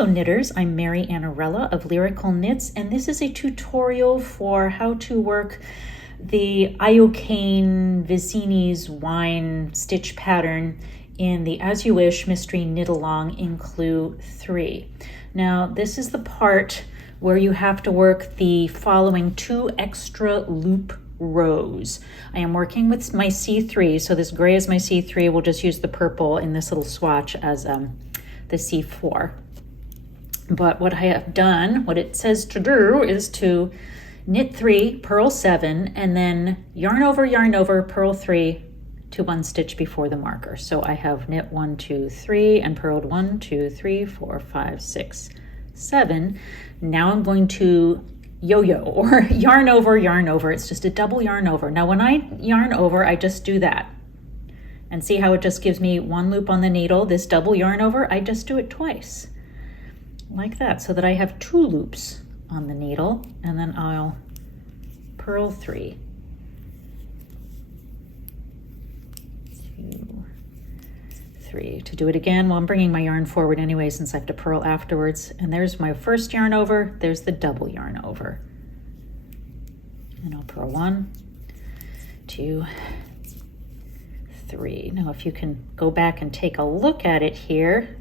Hello knitters, I'm Mary Annarella of Lyrical Knits, and this is a tutorial for how to work the iocane Vizzini's wine stitch pattern in the As You Wish Mystery Knit Along in Clue 3. Now this is the part where you have to work the following 2 extra loop rows. I am working with my C3, so this gray is my C3. We'll just use the purple in this little swatch as the C4. But what I have done, what it says to do, is to knit 3, purl 7, and then yarn over, purl 3 to 1 stitch before the marker. So I have knit 1, 2, 3, and purled 1, 2, 3, 4, 5, 6, 7. Now I'm going to yo-yo or yarn over. It's just a double yarn over. Now when I yarn over, I just do that. And see how it just gives me 1 loop on the needle, this double yarn over? I just do it twice, like that, so that I have 2 loops on the needle, and then I'll purl 3. 2, 3. To do it again, well, I'm bringing my yarn forward anyway since I have to purl afterwards. And there's my first yarn over, there's the double yarn over. And I'll purl 1, 2, 3. Now if you can go back and take a look at it here,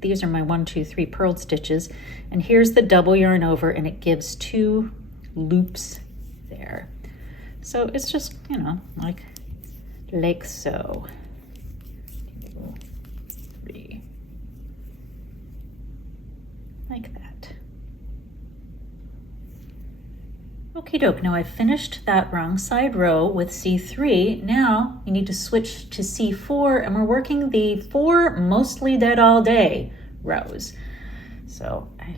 these are my 1, 2, 3 purled stitches, and here's the double yarn over, and it gives 2 loops there. So it's just, you know, like so. 2, 3, like that. Okie doke, now I've finished that wrong side row with C3. Now you need to switch to C4, and we're working the 4 mostly dead all day rows. So I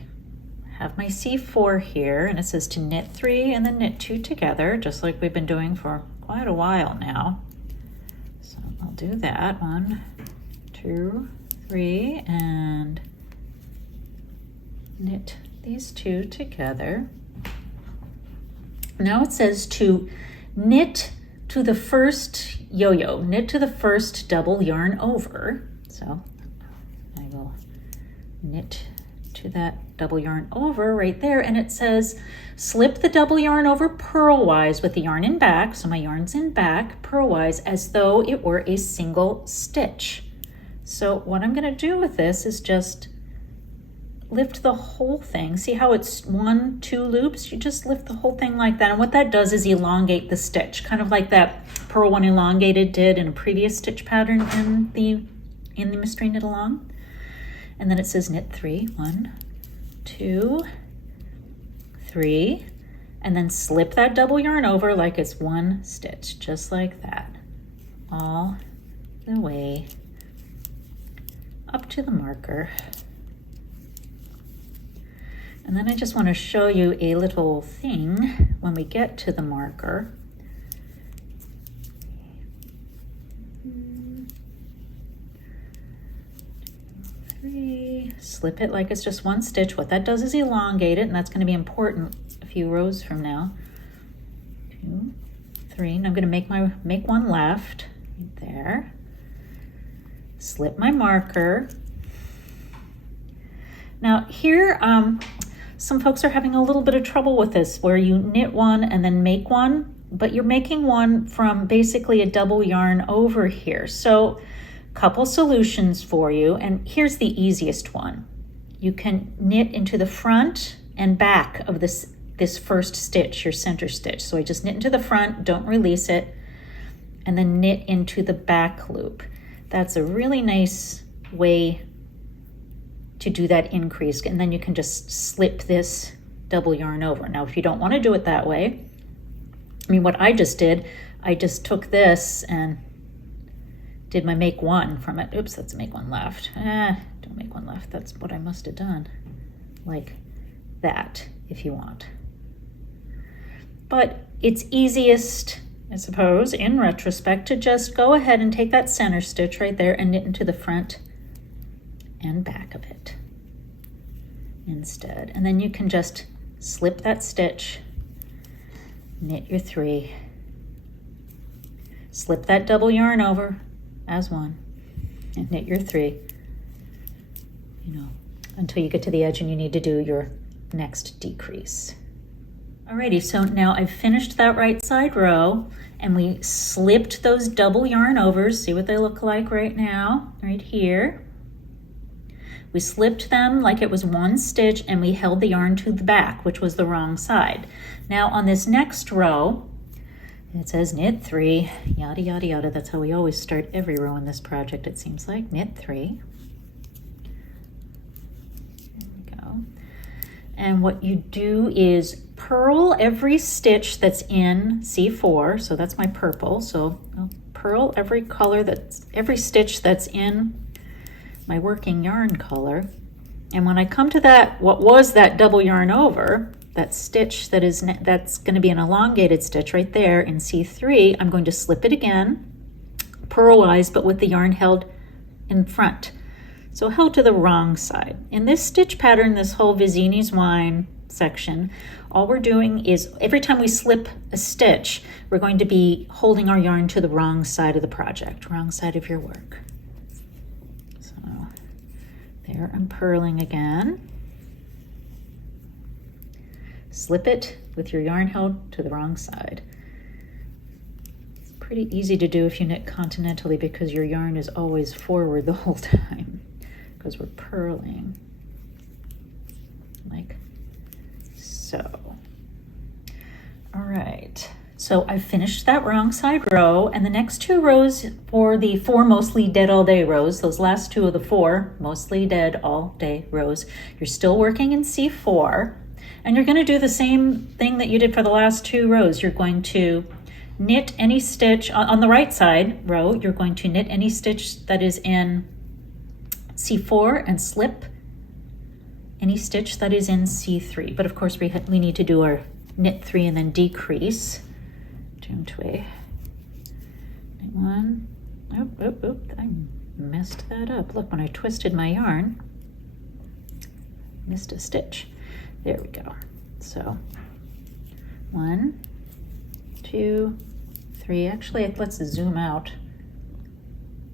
have my C4 here, and it says to knit 3 and then knit 2 together, just like we've been doing for quite a while now. So I'll do that. 1, 2, 3, and knit these 2 together. Now it says to knit to the first yo-yo, knit to the first double yarn over. So I will knit to that double yarn over right there, and it says slip the double yarn over purlwise with the yarn in back, so my yarn's in back, purlwise, as though it were a single stitch. So what I'm going to do with this is just lift the whole thing. See how it's 1, 2 loops? You just lift the whole thing like that, and what that does is elongate the stitch, kind of like that purl 1 elongated did in a previous stitch pattern in the Mystery Knit Along. And then it says knit 3, 1, 2, 3, and then slip that double yarn over like it's 1 stitch, just like that, all the way up to the marker. And then I just want to show you a little thing when we get to the marker. 3, slip it like it's just 1 stitch. What that does is elongate it, and that's going to be important a few rows from now. 2, 3, and I'm going to make 1 left right there. Slip my marker. Now here, some folks are having a little bit of trouble with this, where you knit 1 and then make 1, but you're making 1 from basically a double yarn over here. So couple solutions for you, and here's the easiest one. You can knit into the front and back of this first stitch, your center stitch. So I just knit into the front, don't release it, and then knit into the back loop. That's a really nice way to do that increase, and then you can just slip this double yarn over. Now if you don't want to do it that way, I mean, what I just did, I just took this and did my make 1 from it. Oops, that's make 1 left. Don't make 1 left. That's what I must have done. Like that, if you want. But it's easiest, I suppose, in retrospect, to just go ahead and take that center stitch right there and knit into the front and back of it instead. And then you can just slip that stitch, knit your 3, slip that double yarn over as 1, and knit your 3. You know, until you get to the edge and you need to do your next decrease. Alrighty, so now I've finished that right side row, and we slipped those double yarn overs. See what they look like right now, right here. We slipped them like it was one stitch, and we held the yarn to the back, which was the wrong side. Now on this next row, it says knit 3, yada, yada, yada. That's how we always start every row in this project, it seems like. Knit 3. There we go. And what you do is purl every stitch that's in C4. So that's my purple. So I'll purl every every stitch that's in my working yarn color. And when I come to that, what was that double yarn over, that stitch that's going to be an elongated stitch right there in C3, I'm going to slip it again, purlwise, but with the yarn held in front. So held to the wrong side. In this stitch pattern, this whole Vizzini's Wine section, all we're doing is every time we slip a stitch, we're going to be holding our yarn to the wrong side of the project, wrong side of your work. So there, I'm purling again. Slip it with your yarn held to the wrong side. It's pretty easy to do if you knit continentally because your yarn is always forward the whole time because we're purling like so. All right, so I finished that wrong side row, and the next 2 rows for the 4 mostly dead all day rows, those last 2 of the 4 mostly dead all day rows, you're still working in C4. And you're going to do the same thing that you did for the last 2 rows. You're going to knit any stitch on the right side row. You're going to knit any stitch that is in C4 and slip any stitch that is in C3. But of course, we need to do our knit 3 and then decrease. Knit 1. Oh, I messed that up. Look, when I twisted my yarn, missed a stitch. There we go. So 1, 2, 3. Actually, let's zoom out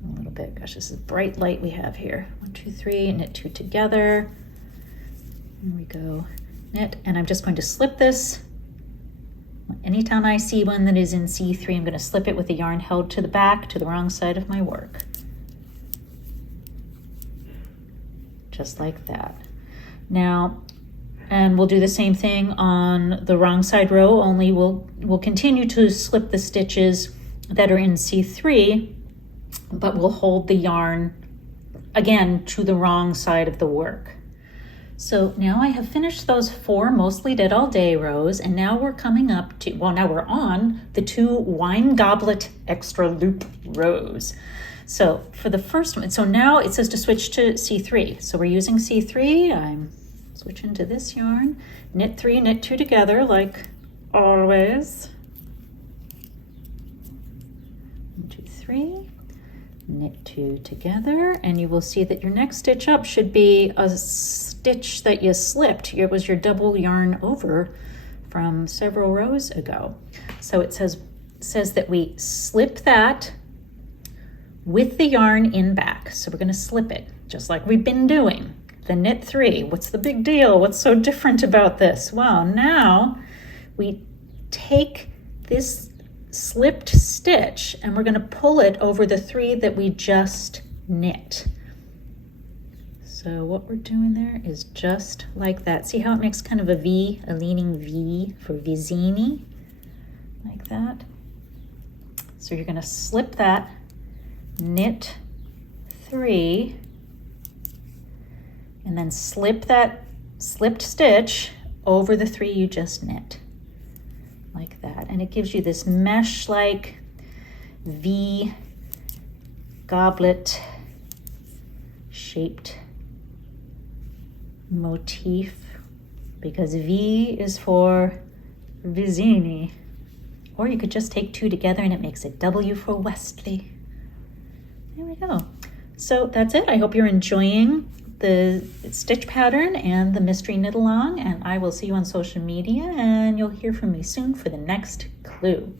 a little bit. Gosh, this is bright light we have here. 1, 2, 3, knit 2 together. There we go. Knit, and I'm just going to slip this. Anytime I see one that is in C3, I'm going to slip it with the yarn held to the back, to the wrong side of my work. Just like that. Now, and we'll do the same thing on the wrong side row, only we'll continue to slip the stitches that are in C3, but we'll hold the yarn again to the wrong side of the work. So now I have finished those 4 mostly dead all day rows, and now we're coming up to, well, now we're on the 2 wine goblet extra loop rows. So for the first one, so now it says to switch to C3. So we're using C3. I'm switching to this yarn, knit 3, knit 2 together like always. 1, 2, 3, knit 2 together, and you will see that your next stitch up should be a stitch that you slipped. It was your double yarn over from several rows ago. So it says that we slip that with the yarn in back. So we're going to slip it just like we've been doing. The knit 3, what's the big deal? What's so different about this? Well, now we take this slipped stitch and we're going to pull it over the 3 that we just knit. So what we're doing there is just like that. See how it makes kind of a V, a leaning V for Vizzini, like that. So you're going to slip that, knit 3, and then slip that slipped stitch over the 3 you just knit, like that. And it gives you this mesh-like V goblet shaped motif, because V is for Vizzini. Or you could just take 2 together and it makes a W for Westley. There we go. So that's it. I hope you're enjoying the stitch pattern and the mystery knit along, and I will see you on social media, and you'll hear from me soon for the next clue.